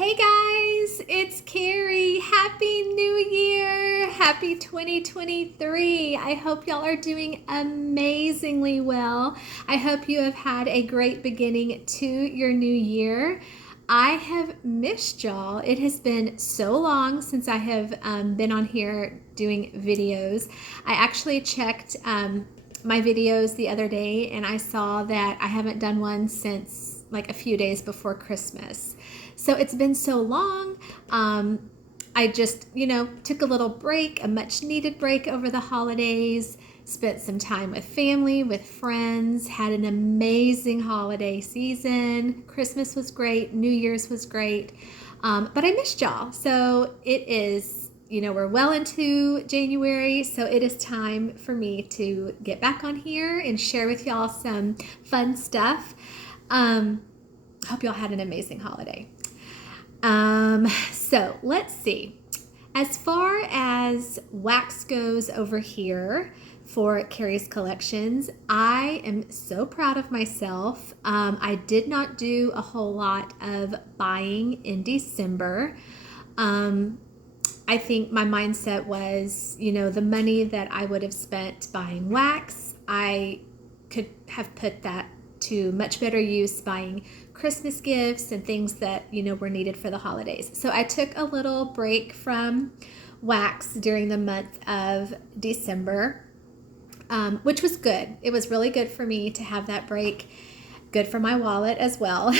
Hey guys, it's Kerri. Happy New Year! Happy 2023. I hope y'all are doing amazingly well. I hope you have had a great beginning to your new year. I have missed y'all. It has been so long since I have been on here doing videos. I actually checked my videos the other day and I saw that I haven't done one since like a few days before Christmas. So it's been so long. I just, took a little break, a much needed break over the holidays, spent some time with family, with friends, had an amazing holiday season. Christmas was great. New Year's was great. But I missed y'all. So it is, we're well into January. So it is time for me to get back on here and share with y'all some fun stuff. Hope y'all had an amazing holiday. So let's see. As far as wax goes over here for Kerri's Kollections, I am so proud of myself. I did not do a whole lot of buying in December. I think my mindset was, the money that I would have spent buying wax, I could have put that to much better use buying Christmas gifts and things that were needed for the holidays. So I took a little break from wax during the month of December, which was good. It was really good for me to have that break. Good for my wallet as well.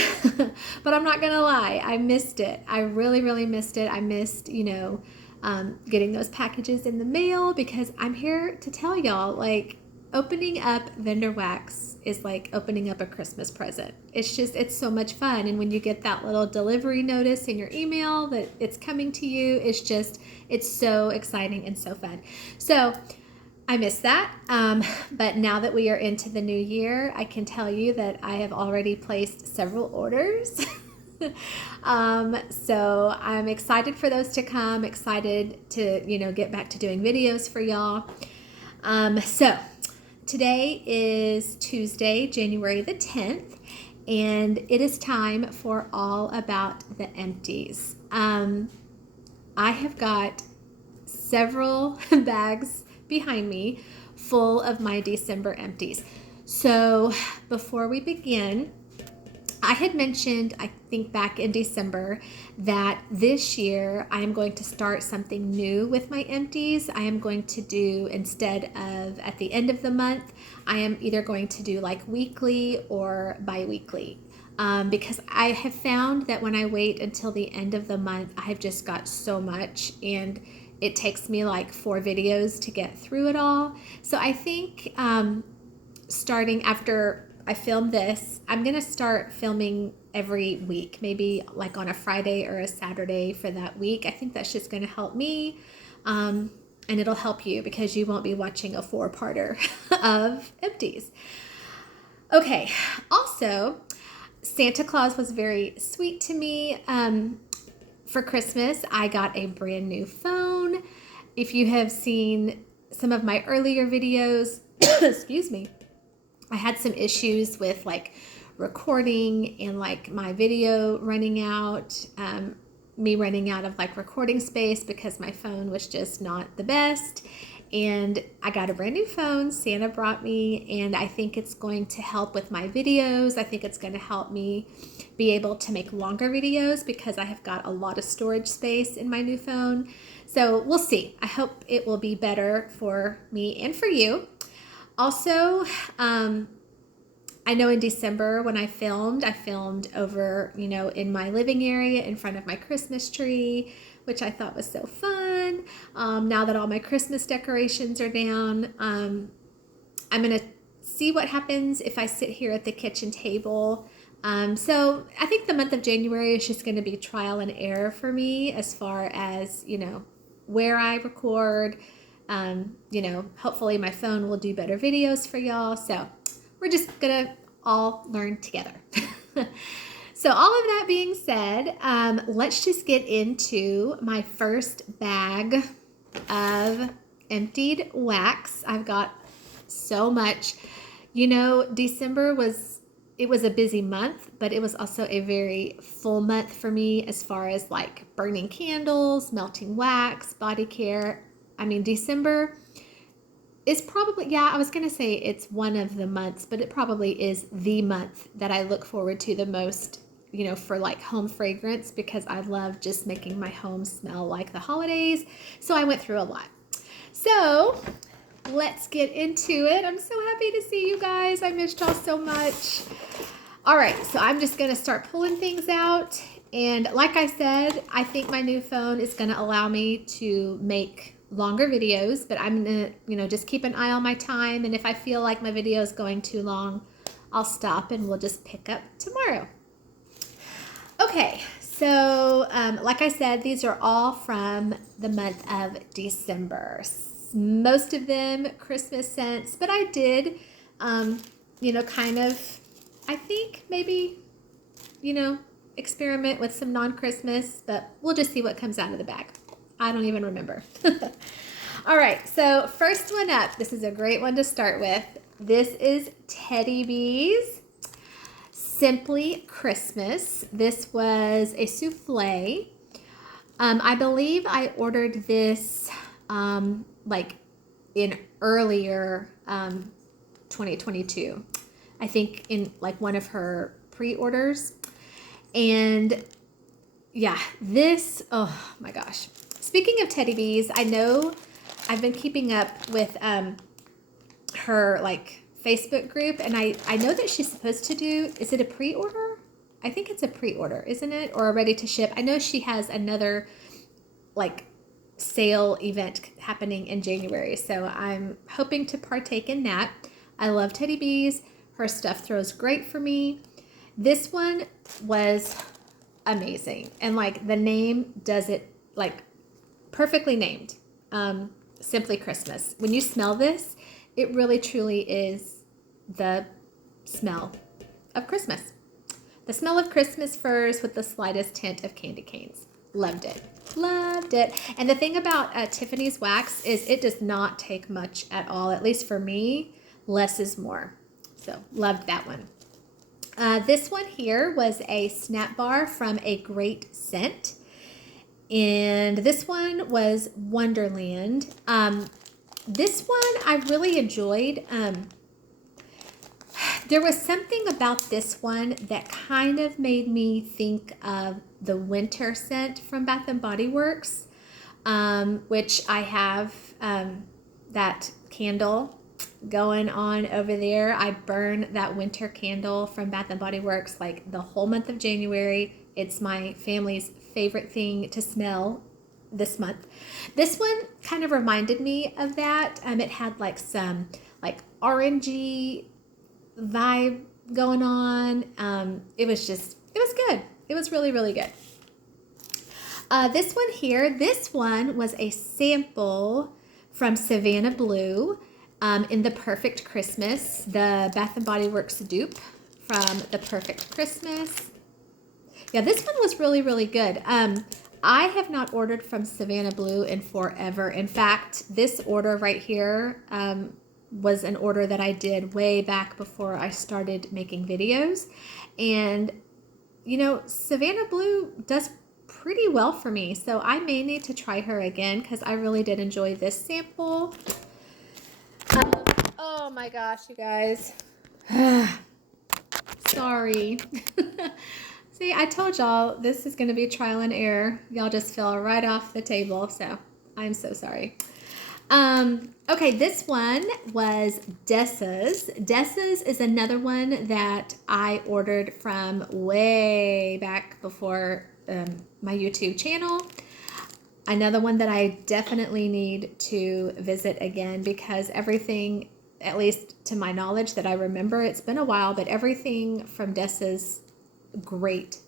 But I'm not gonna lie, I missed it. I really missed it. I missed getting those packages in the mail, because I'm here to tell y'all, like, opening up vendor wax is like opening up a Christmas present. It's so much fun. And when you get that little delivery notice in your email that it's coming to you, it's so exciting and so fun. So I miss that. But now that we are into the new year, I can tell you that I have already placed several orders. So I'm excited for those to come, excited to, get back to doing videos for y'all. So today is Tuesday, January the 10th, and it is time for All About the Empties. I have got several bags behind me full of my December empties. So before we begin, I had mentioned, I think back in December, that this year I am going to start something new with my empties. I am going to do, instead of at the end of the month, I am either going to do like weekly or bi-weekly. Because I have found that when I wait until the end of the month, I have just got so much, and it takes me like 4 videos to get through it all. So I think starting after I film this, I'm going to start filming every week, maybe like on a Friday or a Saturday for that week. I think that's just going to help me, and it'll help you because you won't be watching a 4-parter of empties. Okay, also, Santa Claus was very sweet to me. For Christmas, I got a brand new phone. If you have seen some of my earlier videos, excuse me, I had some issues with like recording and like my video running out, me running out of like recording space because my phone was just not the best. And I got a brand new phone Santa brought me, and I think it's going to help with my videos. I think it's going to help me be able to make longer videos because I have got a lot of storage space in my new phone. So we'll see. I hope it will be better for me and for you. Also, I know in December when I filmed over, in my living area in front of my Christmas tree, which I thought was so fun. Now that all my Christmas decorations are down, I'm going to see what happens if I sit here at the kitchen table. So I think the month of January is just going to be trial and error for me as far as, where I record. Hopefully my phone will do better videos for y'all. So we're just going to all learn together. So all of that being said, let's just get into my first bag of emptied wax. I've got so much. December it was a busy month, but it was also a very full month for me as far as like burning candles, melting wax, body care. I mean, December is probably, yeah, I was going to say it's one of the months, but it probably is the month that I look forward to the most, you know, for like home fragrance, because I love just making my home smell like the holidays. So I went through a lot. So let's get into it. I'm so happy to see you guys. I missed y'all so much. All right, so I'm just going to start pulling things out. And like I said, I think my new phone is going to allow me to make longer videos, but I'm going to, you know, just keep an eye on my time. And if I feel like my video is going too long, I'll stop and we'll just pick up tomorrow. Okay, so like I said, these are all from the month of December. Most of them Christmas scents, but I did, you know, kind of, I think maybe, you know, experiment with some non-Christmas, but we'll just see what comes out of the bag. I don't even remember. All right, so first one up, this is a great one to start with. This is Teddy Bees, Simply Christmas. This was a souffle. I believe I ordered this like in earlier 2022. I think in like one of her pre-orders. And yeah, this, oh my gosh. Speaking of Teddy Bees, I know I've been keeping up with her like Facebook group, and I know that she's supposed to do, is it a pre-order? I think it's a pre-order, isn't it? Or a ready to ship. I know she has another like sale event happening in January, so I'm hoping to partake in that. I love Teddy Bees. Her stuff throws great for me. This one was amazing, and like the name does it like perfectly named. Simply Christmas. When you smell this, it really truly is the smell of Christmas. The smell of Christmas furs with the slightest hint of candy canes. Loved it. Loved it. And the thing about Tiffany's wax is it does not take much at all. At least for me, less is more. So loved that one. This one here was a snap bar from A Great Scent. And this one was Wonderland. This one I really enjoyed. There was something about this one that kind of made me think of the winter scent from Bath and Body Works, which I have that candle going on over there. I burn that winter candle from Bath and Body Works like the whole month of January. It's my family's favorite thing to smell this month. This one kind of reminded me of that. It had like some like orangey vibe going on. It was good. It was really, really good. This one here, this one was a sample from Savannah Blue in the Perfect Christmas, the Bath and Body Works dupe from the Perfect Christmas. Yeah, this one was really, really good. I have not ordered from Savannah Blue in forever. In fact, this order right here was an order that I did way back before I started making videos. And, you know, Savannah Blue does pretty well for me. So I may need to try her again because I really did enjoy this sample. Oh my gosh, you guys. Sorry. See, I told y'all this is going to be trial and error. Y'all just fell right off the table, so I'm so sorry. Okay, this one was Dessa's. Dessa's is another one that I ordered from way back before my YouTube channel. Another one that I definitely need to visit again because everything, at least to my knowledge that I remember, it's been a while, but everything from Dessa's great.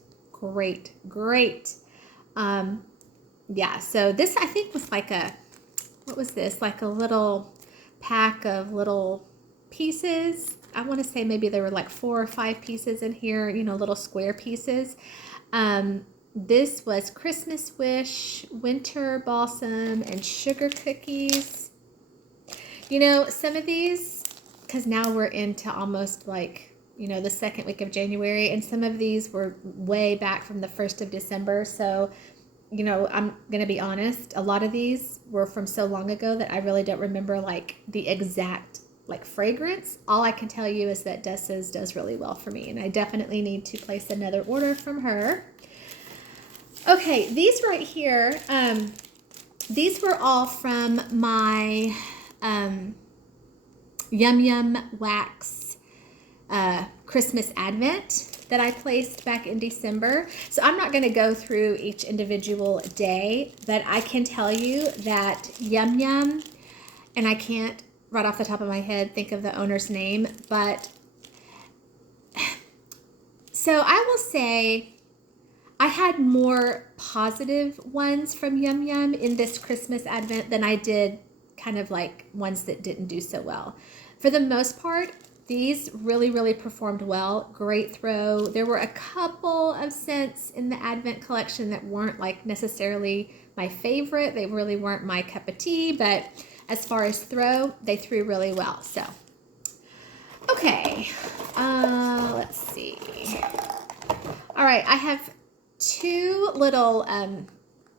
Yeah, so this I think was like a, what was this? Like a little pack of little pieces. I want to say maybe there were like 4 or 5 pieces in here, you know, little square pieces. This was Christmas Wish, Winter Balsam, and Sugar Cookies. You know, some of these, because now we're into almost like the second week of January, and some of these were way back from the 1st of December. So, I'm going to be honest, a lot of these were from so long ago that I really don't remember like the exact like fragrance. All I can tell you is that Dessa's does really well for me, and I definitely need to place another order from her. Okay, these right here, these were all from my Yum Yum Wax Christmas Advent that I placed back in December. So I'm not going to go through each individual day, but I can tell you that Yum Yum, and I can't right off the top of my head think of the owner's name, but so I will say I had more positive ones from Yum Yum in this Christmas Advent than I did kind of like ones that didn't do so well. For the most part, these really, really performed well. Great throw. There were a couple of scents in the Advent collection that weren't like necessarily my favorite. They really weren't my cup of tea, but as far as throw, they threw really well. So, okay, let's see. All right, I have two little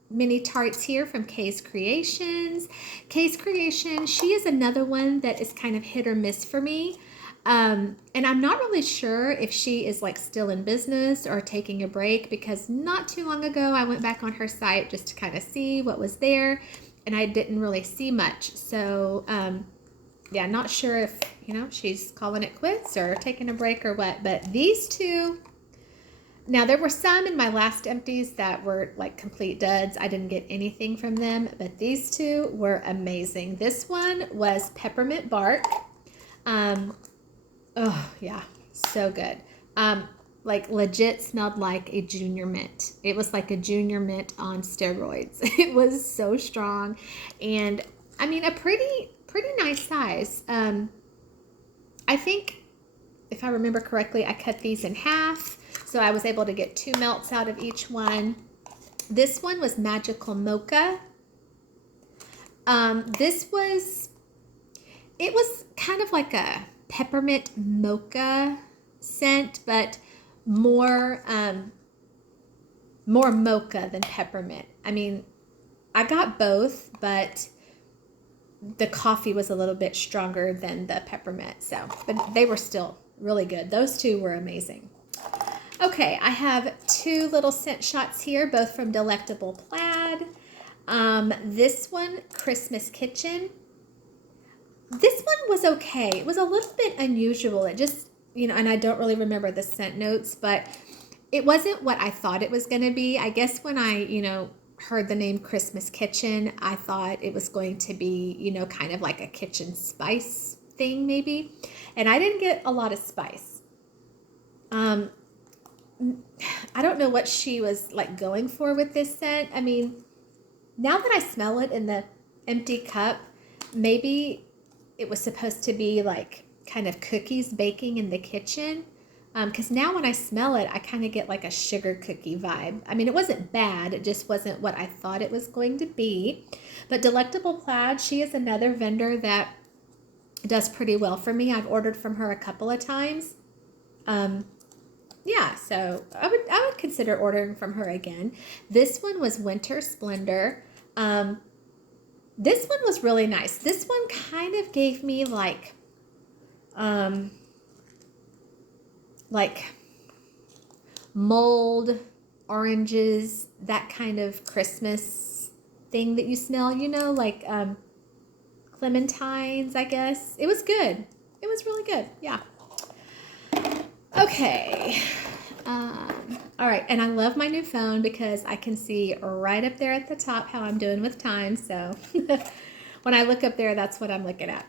mini tarts here from Kay's Creations. Kay's Creation, she is another one that is kind of hit or miss for me. And I'm not really sure if she is like still in business or taking a break, because not too long ago I went back on her site just to kind of see what was there, and I didn't really see much. So yeah, not sure if she's calling it quits or taking a break or what. But these two, now there were some in my last empties that were like complete duds. I didn't get anything from them, but these two were amazing. This one was peppermint bark. Oh yeah, so good. Like legit smelled like a junior mint. It was like a junior mint on steroids. It was so strong, and I mean a pretty nice size. I think if I remember correctly, I cut these in half, so I was able to get 2 melts out of each one. This one was Magical Mocha. It was kind of like a peppermint mocha scent, but more mocha than peppermint. I mean, I got both, but the coffee was a little bit stronger than the peppermint. So, but they were still really good. Those two were amazing. Okay, I have 2 little scent shots here, both from Delectable Plaid. This one, Christmas Kitchen. This one was okay. It was a little bit unusual. It just, and I don't really remember the scent notes, but it wasn't what I thought it was going to be. I guess when I, heard the name Christmas Kitchen, I thought it was going to be, kind of like a kitchen spice thing maybe. And I didn't get a lot of spice. I don't know what she was like going for with this scent. I mean, now that I smell it in the empty cup, maybe it was supposed to be like kind of cookies baking in the kitchen. Because now when I smell it, I kind of get like a sugar cookie vibe. I mean, it wasn't bad. It just wasn't what I thought it was going to be. But Delectable Plaid, she is another vendor that does pretty well for me. I've ordered from her a couple of times. Yeah, so I would consider ordering from her again. This one was Winter Splendor. This one was really nice. This one kind of gave me like mold, oranges, that kind of Christmas thing that you smell, like clementines, I guess. It was good. It was really good. Yeah. Okay. All right. And I love my new phone because I can see right up there at the top how I'm doing with time. So when I look up there, that's what I'm looking at.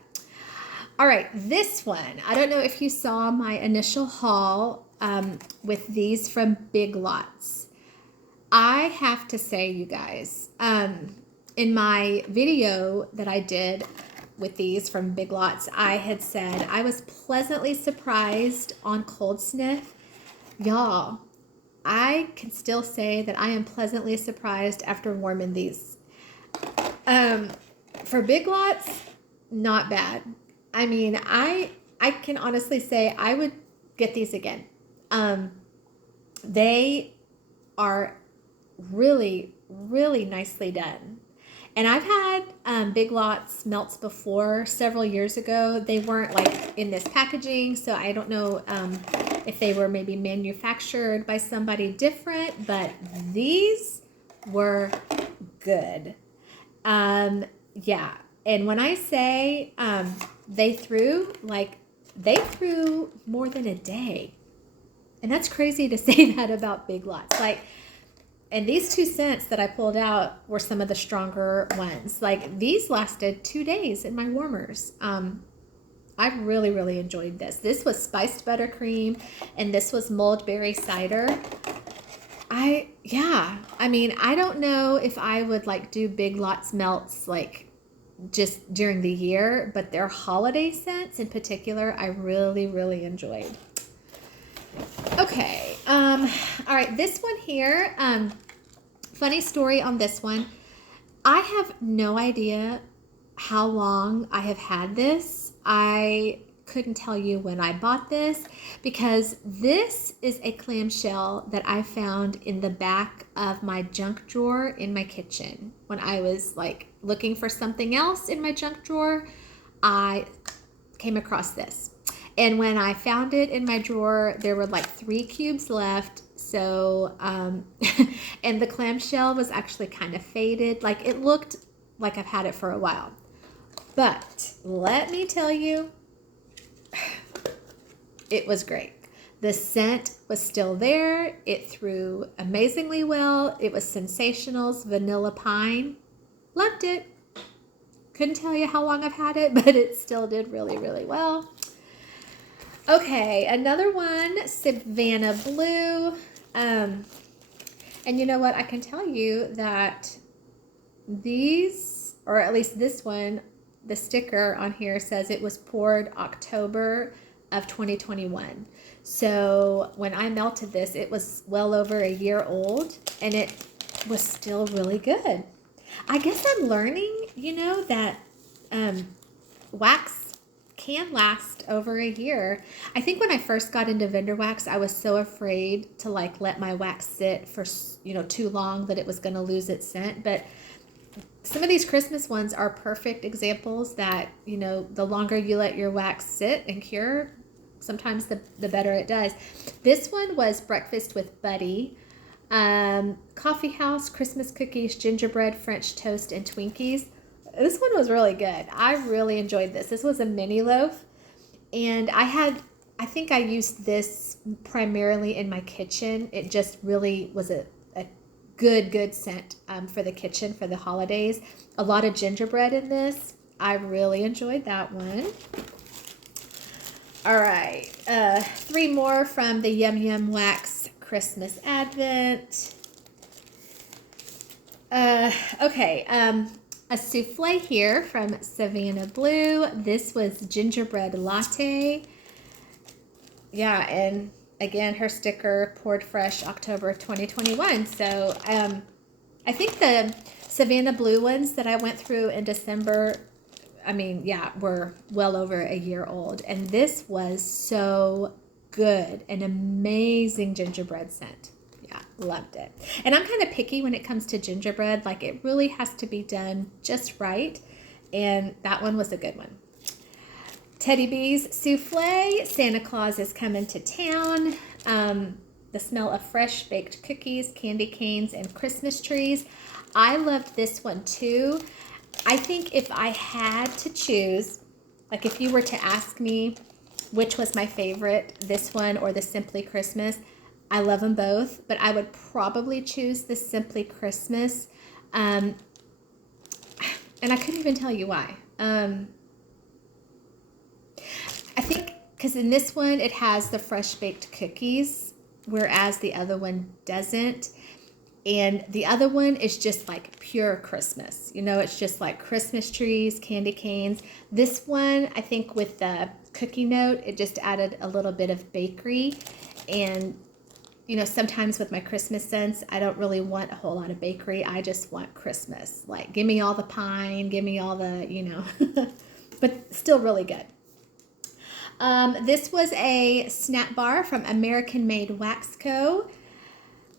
All right. This one, I don't know if you saw my initial haul with these from Big Lots. I have to say, you guys, in my video that I did with these from Big Lots, I had said I was pleasantly surprised on Cold Sniff. Y'all, I can still say that I am pleasantly surprised after warming these. For Big Lots, not bad. I mean, I can honestly say I would get these again. They are really, really nicely done. And I've had Big Lots melts before several years ago. They weren't like in this packaging, so I don't know if they were maybe manufactured by somebody different, but these were good. Yeah. And when I say they threw more than a day. And that's crazy to say that about Big Lots. Like, and these 2 cents that I pulled out were some of the stronger ones. Like, these lasted 2 days in my warmers. I really, really enjoyed this. This was spiced buttercream, and this was muldberry cider. I mean, I don't know if I would like do Big Lots melts like just during the year, but their holiday scents in particular, I really, really enjoyed. Okay. All right. This one here, funny story on this one. I have no idea how long I have had this. I couldn't tell you when I bought this because this is a clamshell that I found in the back of my junk drawer in my kitchen. When I was like looking for something else in my junk drawer, I came across this. And when I found it in my drawer, there were like 3 cubes left. So, and the clamshell was actually kind of faded. Like, it looked like I've had it for a while. But let me tell you, it was great. The scent was still there. It threw amazingly well. It was Sensationals Vanilla Pine. Loved it. Couldn't tell you how long I've had it, but it still did really, really well. Okay, another one, Savannah Blue. And you know what? I can tell you that these, or at least this one, the sticker on here says it was poured October of 2021. So when I melted this, it was well over a year old, and it was still really good. I guess I'm learning, that wax can last over a year. I think when I first got into vendor wax, I was so afraid to like let my wax sit for, too long that it was going to lose its scent. But some of these Christmas ones are perfect examples that, the longer you let your wax sit and cure, sometimes the better it does. This one was Breakfast with Buddy, Coffee House, Christmas cookies, gingerbread, French toast, and Twinkies. This one was really good. I really enjoyed this. This was a mini loaf, and I think I used this primarily in my kitchen. It just really was a good scent for the kitchen for the holidays. A lot of gingerbread in this. I really enjoyed that one. All right, 3 more from the Yum Yum Wax Christmas Advent. Okay, a souffle here from Savannah Blue. This was gingerbread latte. Yeah, and again, her sticker poured fresh October 2021. So I think the Savannah Blue ones that I went through in December, were well over a year old. And this was so good. An amazing gingerbread scent. Yeah, loved it. And I'm kind of picky when it comes to gingerbread. Like, it really has to be done just right. And that one was a good one. Teddy B's Souffle. Santa Claus is coming to town. The smell of fresh baked cookies, candy canes, and Christmas trees. I loved this one too. I think if I had to choose, like if you were to ask me which was my favorite, this one or the Simply Christmas, I love them both, but I would probably choose the Simply Christmas. And I couldn't even tell you why. I think because in this one, it has the fresh baked cookies, whereas the other one doesn't. And the other one is just like pure Christmas. It's just like Christmas trees, candy canes. This one, I think with the cookie note, it just added a little bit of bakery. And, sometimes with my Christmas scents, I don't really want a whole lot of bakery. I just want Christmas. Like, give me all the pine, give me all the, but still really good. This was a snap bar from American Made Wax Co.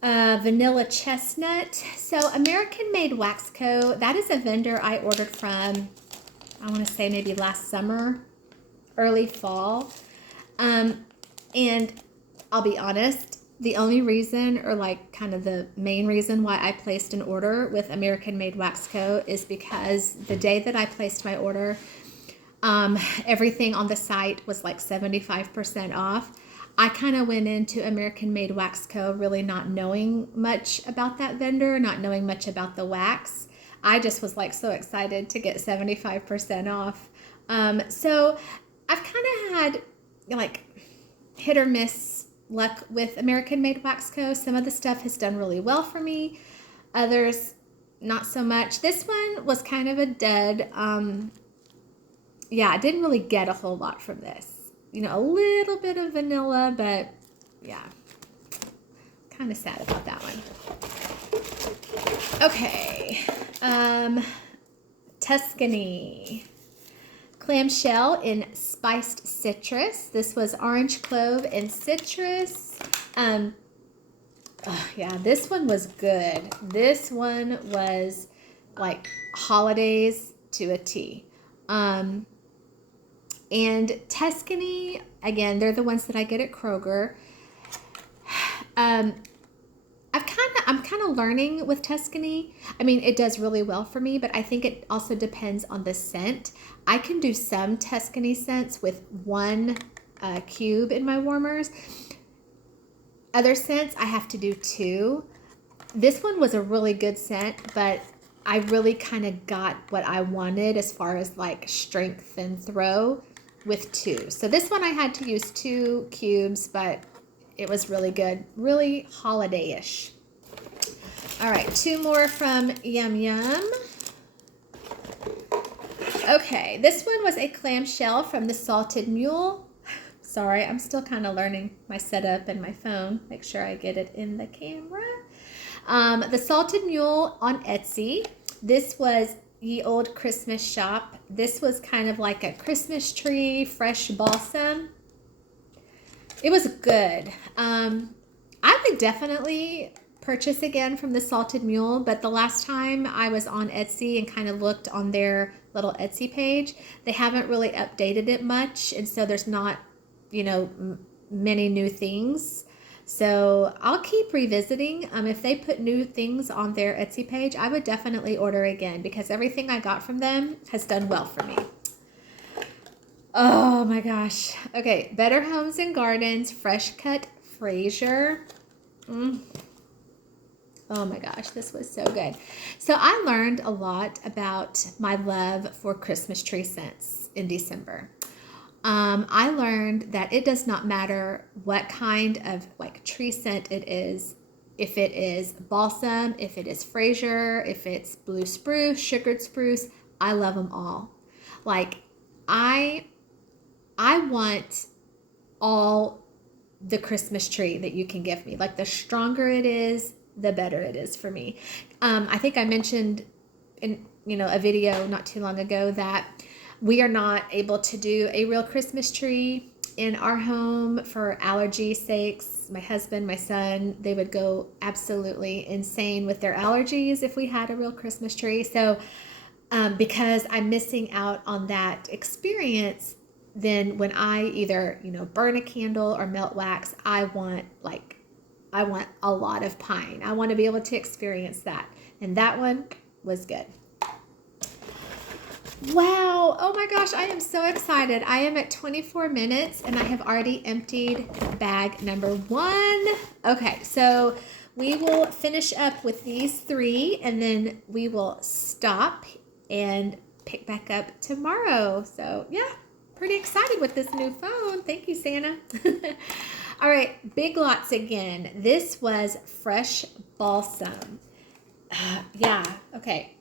Vanilla chestnut. So American Made Wax Co., that is a vendor I ordered from, I want to say maybe last summer, early fall. And I'll be honest, the only reason, or like kind of the main reason why I placed an order with American Made Wax Co. is because the day that I placed my order, everything on the site was like 75% off. I kind of went into American Made Wax Co. really not knowing much about that vendor, not knowing much about the wax. I just was like so excited to get 75% off. So I've kind of had like hit or miss luck with American Made Wax Co. Some of the stuff has done really well for me. Others, not so much. This one was kind of a dud. Yeah, I didn't really get a whole lot from this. You know, a little bit of vanilla, but yeah, kind of sad about that one. Okay, Tuscany clamshell in spiced citrus. This was orange clove and citrus. Yeah, this one was good. This one was like holidays to a T. And Tuscany, again, they're the ones that I get at Kroger. I'm kind of learning with Tuscany. I mean, it does really well for me, but I think it also depends on the scent. I can do some Tuscany scents with one cube in my warmers. Other scents, I have to do 2. This one was a really good scent, but I really kind of got what I wanted as far as like strength and throw with 2. So this one I had to use 2 cubes, but it was really good, really holiday-ish. All right, 2 more from Yum Yum. Okay, this one was a clamshell from the Salted Mule. Sorry, I'm still kind of learning my setup and my phone. Make sure I get it in the camera. The Salted Mule on Etsy. This was Ye Old Christmas Shop. This was kind of like a Christmas tree, fresh balsam. It was good. I would definitely purchase again from the Salted Mule, but the last time I was on Etsy and kind of looked on their little Etsy page, they haven't really updated it much, and so there's not, you know, many new things. So I'll keep revisiting. If they put new things on their Etsy page, I would definitely order again because everything I got from them has done well for me. Oh my gosh. Okay, Better Homes and Gardens Fresh Cut Fraser. Oh my gosh, this was so good. So I learned a lot about my love for Christmas tree scents in December. I learned that it does not matter what kind of like tree scent it is. If it is balsam, if it is Fraser, if it's blue spruce, sugared spruce, I love them all. Like I want all the Christmas tree that you can give me. Like the stronger it is, the better it is for me. I think I mentioned in a video not too long ago that we are not able to do a real Christmas tree in our home for allergy sakes. My husband, my son, they would go absolutely insane with their allergies if we had a real Christmas tree. So because I'm missing out on that experience, then when I either, burn a candle or melt wax, I want a lot of pine. I want to be able to experience that. And that one was good. Wow. Oh my gosh. I am so excited. I am at 24 minutes and I have already emptied bag number 1. Okay. So we will finish up with these 3 and then we will stop and pick back up tomorrow. So yeah, pretty excited with this new phone. Thank you, Santa. All right. Big Lots again. This was fresh balsam. Yeah. Okay.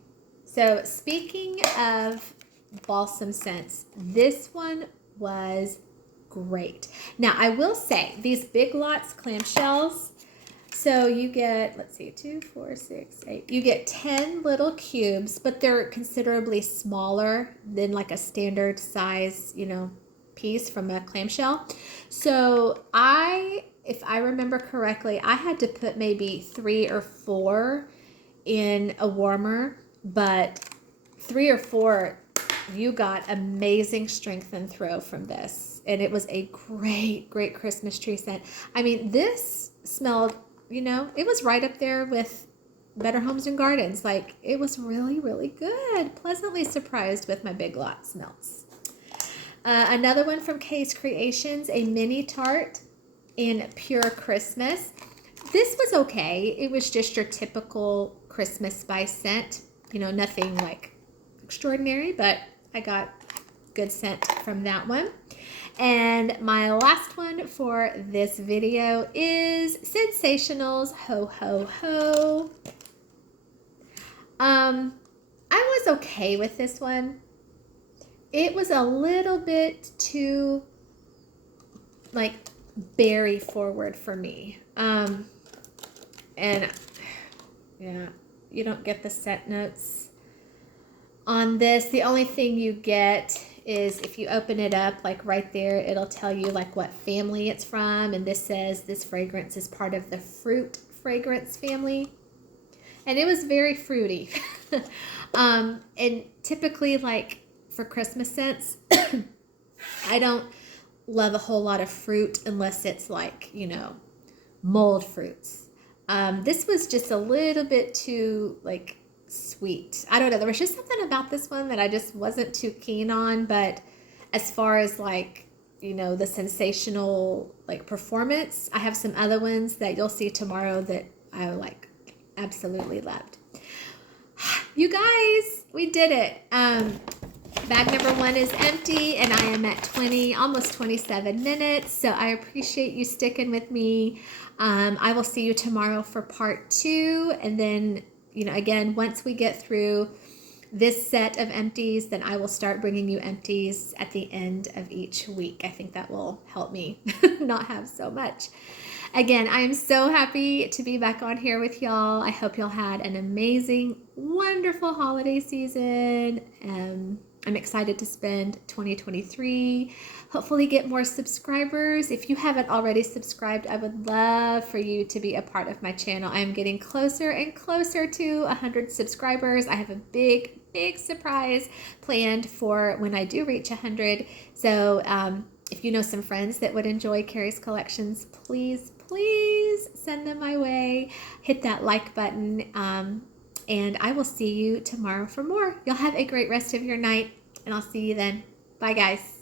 So speaking of balsam scents, this one was great. Now I will say these Big Lots clamshells, so you get, let's see, 2, 4, 6, 8, you get 10 little cubes, but they're considerably smaller than like a standard size, piece from a clamshell. So if I remember correctly, I had to put maybe 3 or 4 in a warmer, but 3 or 4, you got amazing strength and throw from this. And it was a great, great Christmas tree scent. I mean, this smelled, it was right up there with Better Homes and Gardens. Like, it was really, really good. Pleasantly surprised with my Big Lot smells. Another one from Kay's Creations, a mini tart in Pure Christmas. This was okay. It was just your typical Christmas spice scent. Nothing like extraordinary, but I got good scent from that one. And my last one for this video is Sensationals Ho Ho Ho. I was okay with this one. It was a little bit too like berry forward for me. And yeah, you don't get the scent notes on this. The only thing you get is if you open it up, like right there, it'll tell you like what family it's from. And this says this fragrance is part of the fruit fragrance family. And it was very fruity. And typically, like for Christmas scents, I don't love a whole lot of fruit unless it's like, mulled fruits. This was just a little bit too like sweet. I don't know. There was just something about this one that I just wasn't too keen on. But as far as like, the sensational like performance, I have some other ones that you'll see tomorrow that I like absolutely loved. You guys, we did it. Bag number 1 is empty, and I am at almost 27 minutes. So I appreciate you sticking with me. I will see you tomorrow for part 2. And then, again, once we get through this set of empties, then I will start bringing you empties at the end of each week. I think that will help me not have so much. Again, I am so happy to be back on here with y'all. I hope y'all had an amazing, wonderful holiday season. I'm excited to spend 2023. Hopefully get more subscribers. If you haven't already subscribed, I would love for you to be a part of my channel. I am getting closer and closer to 100 subscribers. I have a big, big surprise planned for when I do reach 100. So if you know some friends that would enjoy Kerri's Collections, please send them my way. Hit that like button. And I will see you tomorrow for more. Y'all have a great rest of your night, and I'll see you then. Bye, guys.